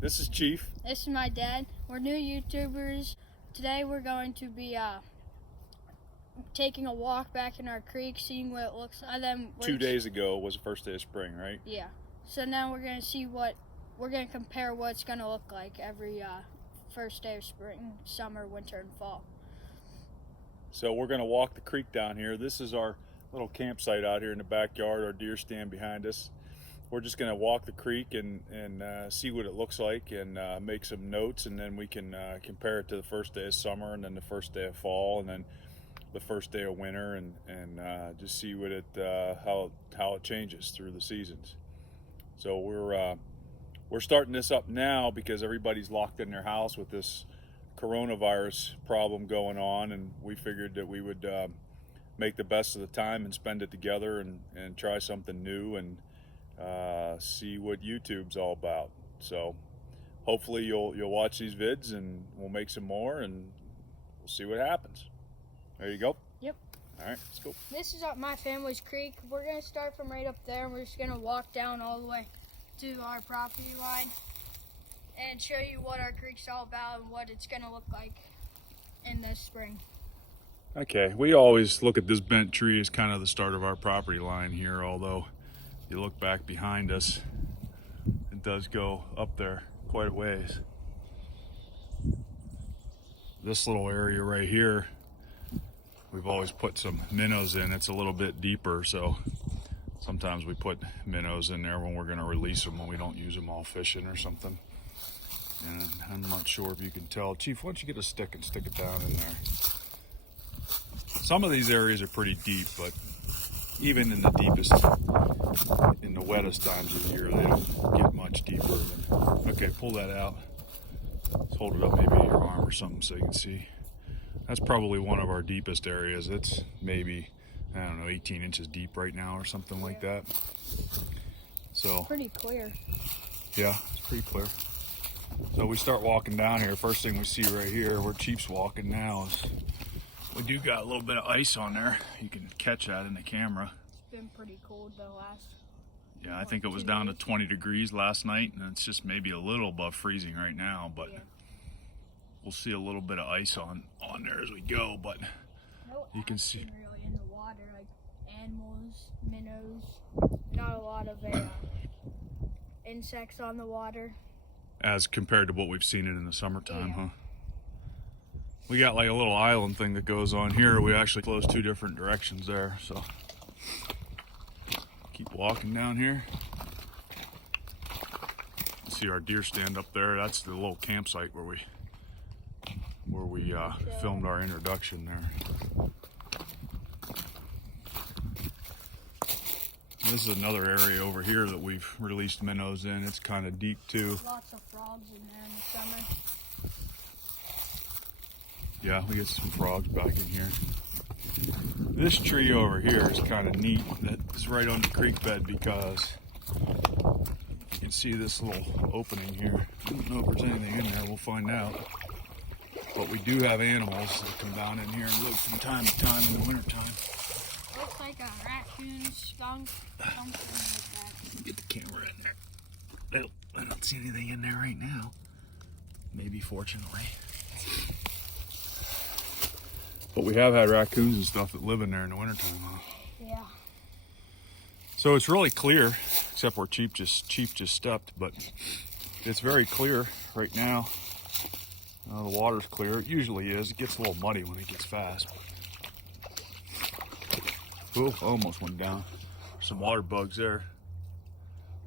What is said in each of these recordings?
This is Chief. This is my dad. We're new YouTubers. Today we're going to be taking a walk back in our creek, seeing what it looks like. 2 days ago was the first day of spring, right? Yeah. So now we're going to see we're going to compare what it's going to look like every first day of spring, summer, winter, and fall. So we're going to walk the creek down here. This is our little campsite out here in the backyard. Our deer stand behind us. We're just going to walk the creek and see what it looks like and make some notes, and then we can compare it to the first day of summer, and then the first day of fall, and then the first day of winter, and just see what how it changes through the seasons. So we're starting this up now because everybody's locked in their house with this coronavirus problem going on, and we figured that we would make the best of the time and spend it together and try something new and see what YouTube's all about. So hopefully you'll watch these vids and we'll make some more and we'll see what happens. There you go. Yep. All right, let's go. This is my family's creek. We're going to start from right up there, and we're just going to walk down all the way to our property line and show you what our creek's all about and what it's going to look like in this spring. Okay, we always look at this bent tree as kind of the start of our property line here, although you look back behind us, it does go up there quite a ways. This little area right here, we've always put some minnows in. It's a little bit deeper, so sometimes we put minnows in there when we're going to release them when we don't use them all fishing or something. And I'm not sure if you can tell. Chief, why don't you get a stick and stick it down in there? Some of these areas are pretty deep, but even in the deepest, in the wettest times of the year, they don't get much deeper than, okay, pull that out. Let's hold it up maybe to your arm or something so you can see. That's probably one of our deepest areas. It's maybe, I don't know, 18 inches deep right now or something like that. So Pretty clear. yeah, it's pretty clear. So we start walking down here. First thing we see right here, where Chief's walking now, is we do got a little bit of ice on there. You can catch that in the camera. It's been pretty cold the last. Yeah, I think it was down to 20 degrees last night, and it's just maybe a little above freezing right now, but Yeah. we'll see a little bit of ice on there as we go, but No you can see. action really in the water, like animals, minnows, not a lot of insects on the water. As compared to what we've seen it in the summertime, Yeah. huh? We got like a little island thing that goes on here. We actually close two different directions there, so keep walking down here. See our deer stand up there. That's the little campsite where we filmed our introduction there. This is another area over here that we've released minnows in. It's kind of deep too. Lots of frogs in there in the summer. Yeah, we get some frogs back in here. This tree over here is kind of neat. It's right on the creek bed because you can see this little opening here. I don't know if there's anything in there. We'll find out. But we do have animals that come down in here and look from time to time in the wintertime. Looks like a raccoon, skunk, something like that. Get the camera in there. I don't see anything in there right now. Maybe, fortunately. But we have had raccoons and stuff that live in there in the wintertime, huh? Yeah. So it's really clear, except where Chief just stepped, but it's very clear right now. The water's clear. It usually is. It gets a little muddy when it gets fast. Oh, almost went down. Some water bugs there.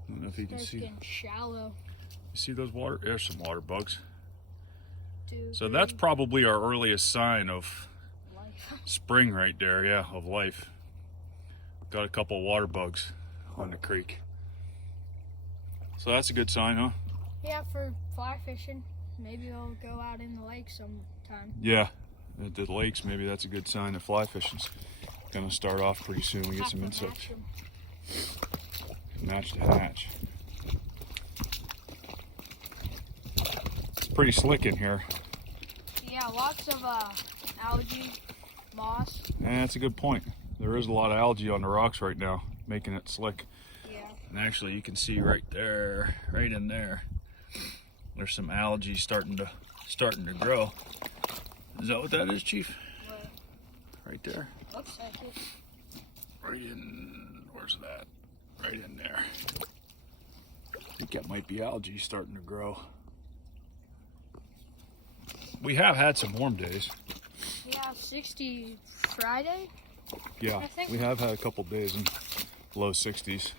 I don't know if you can It's see. getting shallow. You see those water? There's some water bugs. Too. So that's probably our earliest sign of Life. spring right there, yeah, of life. Got a couple of water bugs on the creek. So that's a good sign, huh? Yeah, for fly fishing. Maybe we'll go out in the lake sometime. Yeah, at the lakes, maybe that's a good sign that fly fishing's gonna start off pretty soon. We get some Have to insects. match 'em. Match to hatch. It's pretty slick in here. Yeah, lots of algae, moss. And that's a good point. There is a lot of algae on the rocks right now, making it slick. Yeah. And actually you can see right there, right in there, There's some algae starting to grow. Is that what that is, Chief? What? Right there. Looks like it. Right in, where's that? Right in there. I think that might be algae starting to grow. We have had some warm days. Yeah, 60 Friday. Yeah, I think- we have had a couple days in low 60s.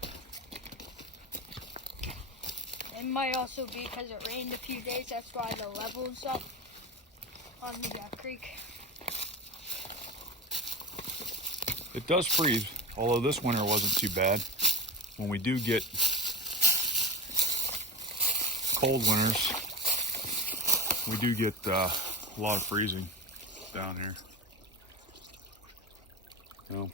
It might also be because it rained a few days. That's why the level's up on the creek. It does freeze, although this winter wasn't too bad. When we do get cold winters, we do get a lot of freezing down here. So,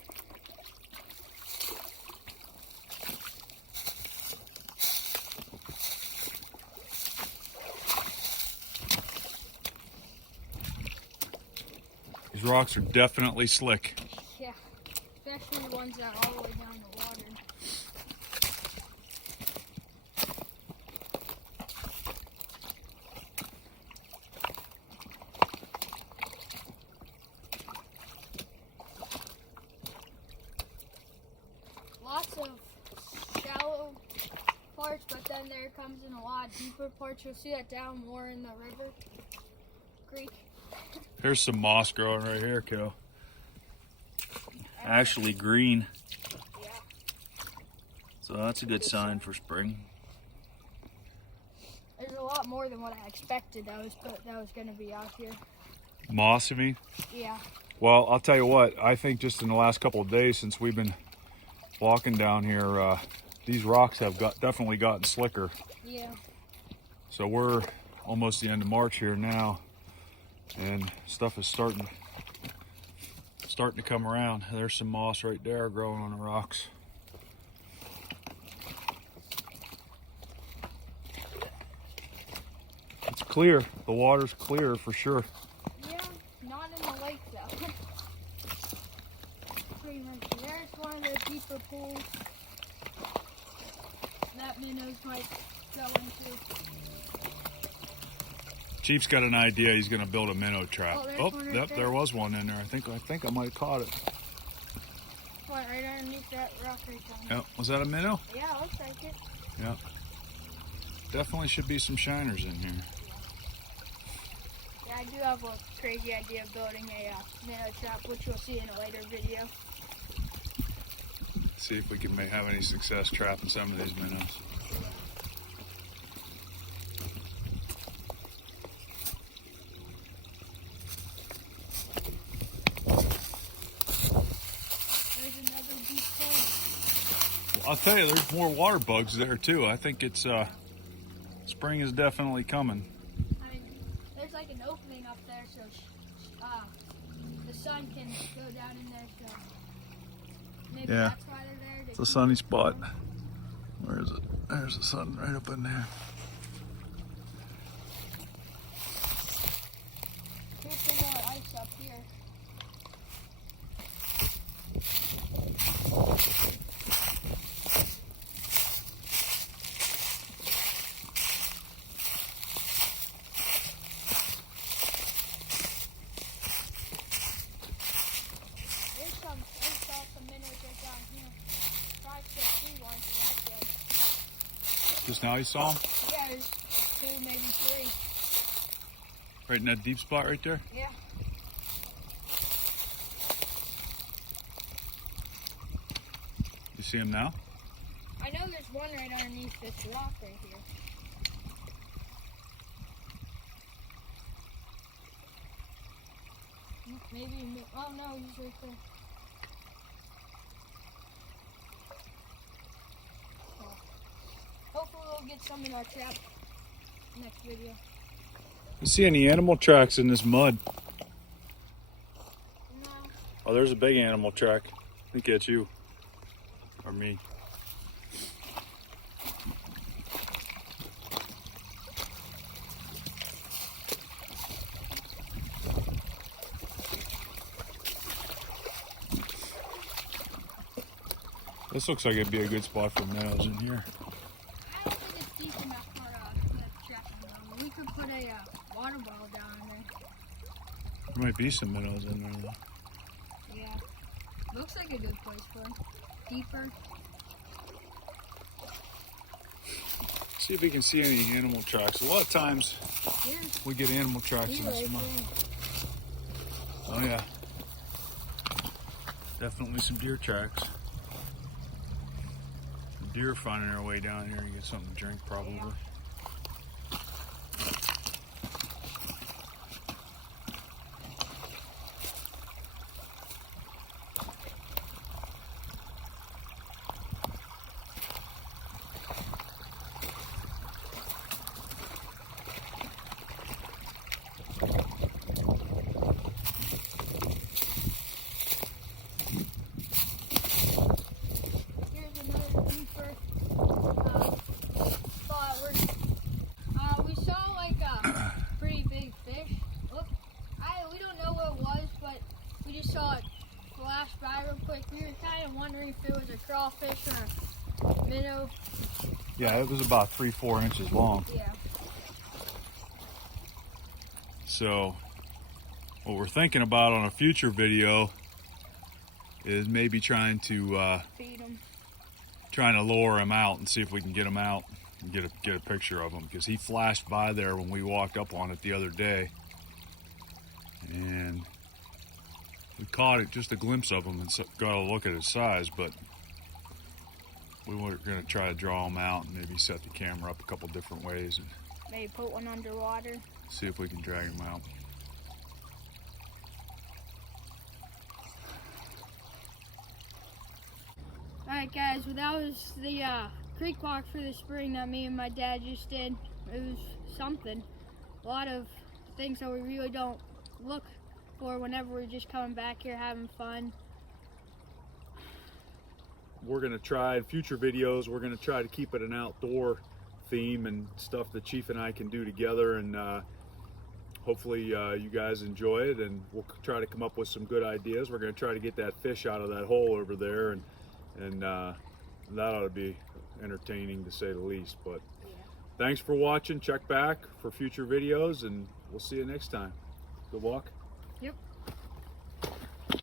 these rocks are definitely slick. Yeah, especially the ones that are all the way down the water. Lots of shallow parts, but then there comes in a lot deeper parts. You'll see that down more in the river, creek. There's some moss growing right here, Kel. Actually green. Yeah. So that's a good sign for spring. There's a lot more than what I expected that was going to be out here. Moss, you mean? Yeah. Well, I'll tell you what, I think just in the last couple of days since we've been walking down here, these rocks have definitely gotten slicker. Yeah. So we're almost the end of March here now, and stuff is starting to come around. There's some moss right there growing on the rocks. It's clear. The water's clear for sure. Yeah, not in the lake though. Pretty much. There's one of the deeper pools that minnows might go into. Chief's got an idea. He's going to build a minnow trap. Oh, there's one right yep, there. there was one in there. I think I might have caught it. What, right underneath that rock right down? Yep. Was that a minnow? Yeah, looks like it. Yep. Definitely should be some shiners in here. Yeah, I do have a crazy idea of building a minnow trap, which you'll see in a later video. See if we can have any success trapping some of these minnows. There's another deep pool. I'll tell you, there's more water bugs there too. I think it's spring is definitely coming. I mean, there's like an opening up there, so the sun can go down in there. So maybe Yeah. that's why they're there. It's a sunny spot. Where is it? There's the sun right up in there. Here's some more ice up here. There's some minnows right down here. Probably still see one, so that's good. Just now you saw them? Yeah, there's two, maybe three. Right in that deep spot right there? Yeah. You see them now? I know there's one right underneath this rock right here. Maybe, oh no, he's right there. Oh. Hopefully we'll get some in our trap next video. You see any animal tracks in this mud? No. Oh, there's a big animal track. I think that's you. Or me. This looks like it'd be a good spot for minnows in here. I don't think it's deep enough for trapping put a water bottle down in there. There might be some minnows in there though. Yeah. Looks like a good place for them. Deeper. See if we can see any animal tracks. A lot of times Yeah. we get animal tracks in this mud. Oh yeah. Definitely some deer tracks. The deer are finding their way down here to get something to drink probably. Yeah. Here's another deeper spot where we saw like a pretty big fish. Look, we don't know what it was, but we just saw it flash by real quick. We were kind of wondering if it was a crawfish or a minnow. Yeah, it was about 3-4 inches long. Yeah. So what we're thinking about on a future video is maybe trying to Feed them. lure him out and see if we can get him out and get a picture of him, because he flashed by there when we walked up on it the other day, and we caught it, just a glimpse of him, and got a look at his size, but we were going to try to draw him out and maybe set the camera up a couple different ways and Maybe put one underwater. see if we can drag him out. Alright guys, well that was the creek walk for the spring that me and my dad just did. It was something. A lot of things that we really don't look for whenever we're just coming back here having fun. We're going to try in future videos, we're going to try to keep it an outdoor theme and stuff that Chief and I can do together, and hopefully you guys enjoy it, and we'll try to come up with some good ideas. We're going to try to get that fish out of that hole over there, and that ought to be entertaining to say the least. But thanks for watching. Check back for future videos, and we'll see you next time. Good walk. Yep.